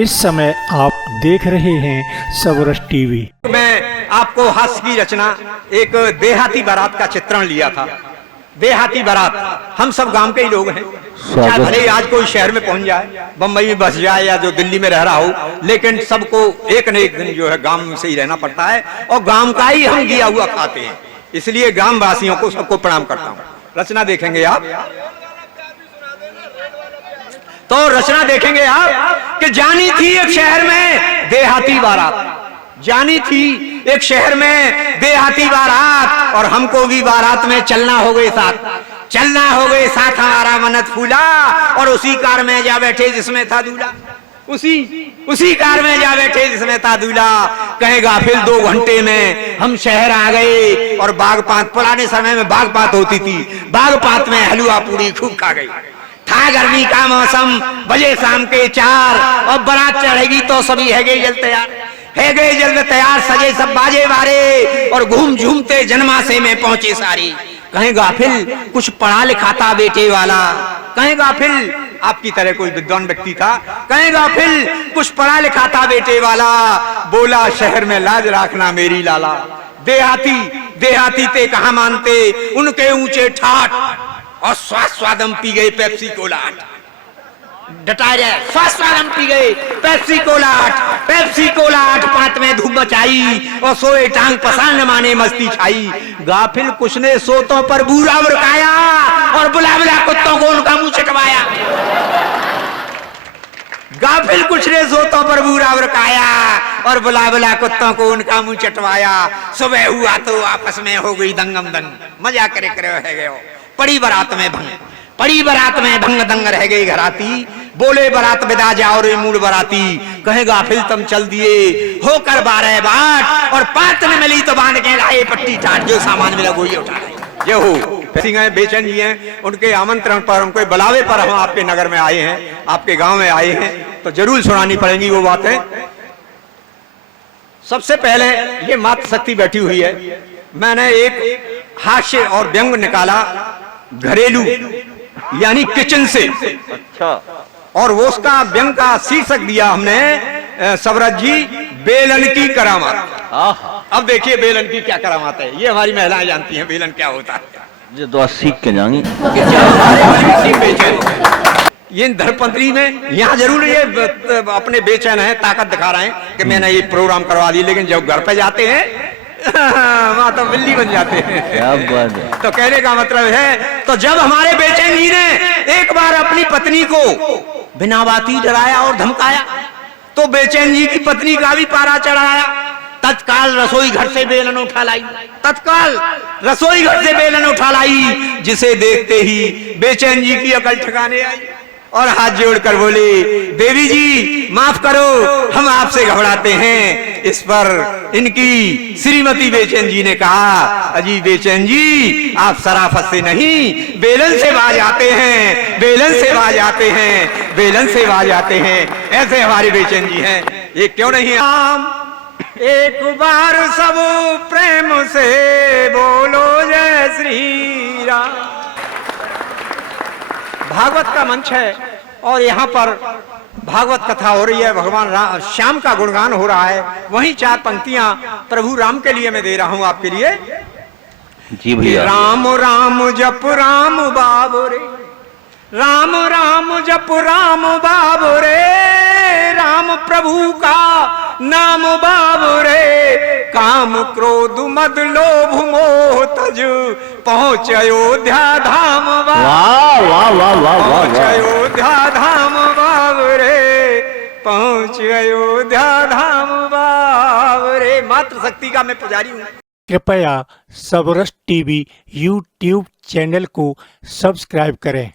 इस समय आप देख रहे हैं सबरस टीवी। मैं आपको हास्य की रचना एक देहाती बारात का चित्रण लिया था। देहाती बारात, हम सब गांव के ही लोग हैं, चाहे भले ही आज कोई शहर में पहुंच जाए, बम्बई में बस जाए या जो दिल्ली में रह रहा हो, लेकिन सबको एक न एक दिन जो है गांव से ही रहना पड़ता है और गांव का ही हम गिया हुआ खाते हैं। इसलिए ग्राम वासियों को सबको प्रणाम करता हूँ। रचना देखेंगे आप, तो रचना देखेंगे आप कि जानी थी एक शहर में देहाती बारात, जानी थी एक शहर में देहाती बारात, और हमको भी बारात में चलना हो गए साथ, चलना हो गए साथ, हमारा मनत फूला और उसी कार में जा बैठे जिसमें था दूल्हा, उसी कार में जा बैठे जिसमें था दूल्हा। कहेगा फिर 2 घंटे में हम शहर आ गए और बागपात, पुराने समय में बागपात होती थी, बागपात में हलवा पूरी खूब खा गई। था गर्मी का मौसम, बजे शाम के 4 और बारात चढ़ेगी तो सभी है गए जल्द तैयार, है गए जल्द तैयार, सजे सब बाजे बारे और घूम झूमते जन्माशय में पहुंचे सारी। कहीं गाफिल कुछ पढ़ा लिखा था बेटे वाला, कहीं गाफिल आपकी तरह कोई विद्वान व्यक्ति था, कहीं गाफिल कुछ पढ़ा लिखा था बेटे वाला, बोला शहर में लाज रखना मेरी लाला। देहाती ते कहाँ मानते उनके ऊंचे ठाठ, और स्वादम पी गए पेप्सी कोलाट, डटा जाए स्वादम पी गए पेप्सी कोलाट, पात में धूप मचाई और सोए टांग पसान माने मस्ती छाई। गाफिल कुछ ने सोतों पर बूरा बरकाया और बुला बुला कुत्तों को उनका मुंह चटवाया। गाफिल कुछ ने सोतों पर बूरा बरकाया और बुला बुला कुत्तों को उनका मुंह चटवाया। सुबह हुआ तो आपस में हो गई दंगम दंग, मजा करे है गए। पड़ी बारात में भंग दंग रह गई घराती, बोले बारात विदा जाओ रे मूड बराती। कहे गाफिल तुम चल दिए होकर 12 बाट, और पात में मिली तो बांध के लाए पट्टी टाट, जो सामान मिला वही उठा लाए। ये हो सिंह बेचैन जी हैं, उनके आमंत्रण पर, उनके बुलावे पर हम आपके नगर में आए हैं, आपके गांव में आए हैं, तो जरूर सुनानी पड़ेंगी वो बातें। सबसे पहले ये मातृशक्ति बैठी हुई है, मैंने एक हास्य और व्यंग निकाला घरेलू यानी किचन से, अच्छा, और वो उसका व्यंग का शीर्षक दिया हमने सबरत जी बेलन की करामात। अब देखिए बेलन की क्या करामात है, ये हमारी महिलाएं जानती हैं बेलन क्या होता है। ये तो सीख के जाएंगी। ये धरपंत्री में यहाँ जरूर ये अपने बेचैन है, ताकत दिखा रहे हैं कि मैंने ये प्रोग्राम करवा ली, लेकिन जब घर पे जाते हैं वहां तो बिल्ली बन जाते हैं। क्या बात है। तो कहने का मतलब है, तो जब हमारे बेचैन जी ने एक बार अपनी पत्नी को बिना बाती डराया और धमकाया, तो बेचैन जी की पत्नी का भी पारा चढ़ाया। तत्काल रसोई घर से बेलन उठा लाई, जिसे देखते ही बेचैन जी की अकल ठिकाने आई और हाथ जोड़कर बोले, देवी जी माफ करो, हम आपसे घबराते हैं। इस पर इनकी श्रीमती बेचैन जी ने कहा, अजी बेचैन जी आप शराफत से नहीं बेलन से बाज आते हैं, बेलन से बाज आते हैं। ऐसे हमारे बेचैन जी हैं, ये क्यों नहीं आम। एक बार सब प्रेम से बोलो जय श्री राम। भागवत का मंच है और यहाँ पर भागवत कथा हो रही है, भगवान श्याम का गुणगान हो रहा है। वहीं 4 पंक्तियां प्रभु राम के लिए मैं दे रहा हूं आपके लिए। जी भैया। राम राम जप राम बाबरे, राम राम जप राम बाबरे, राम प्रभु का नाम बाबरे, काम क्रोध मद लोभ मोह तज, पहुंच अयोध्या धाम पहुंच अयोध्या धाम बाबरे, पहुंच अयोध्या धाम बाबरे। मातृशक्ति का मैं पुजारी हूँ। कृपया सबरस टीवी यूट्यूब चैनल को सब्सक्राइब करें।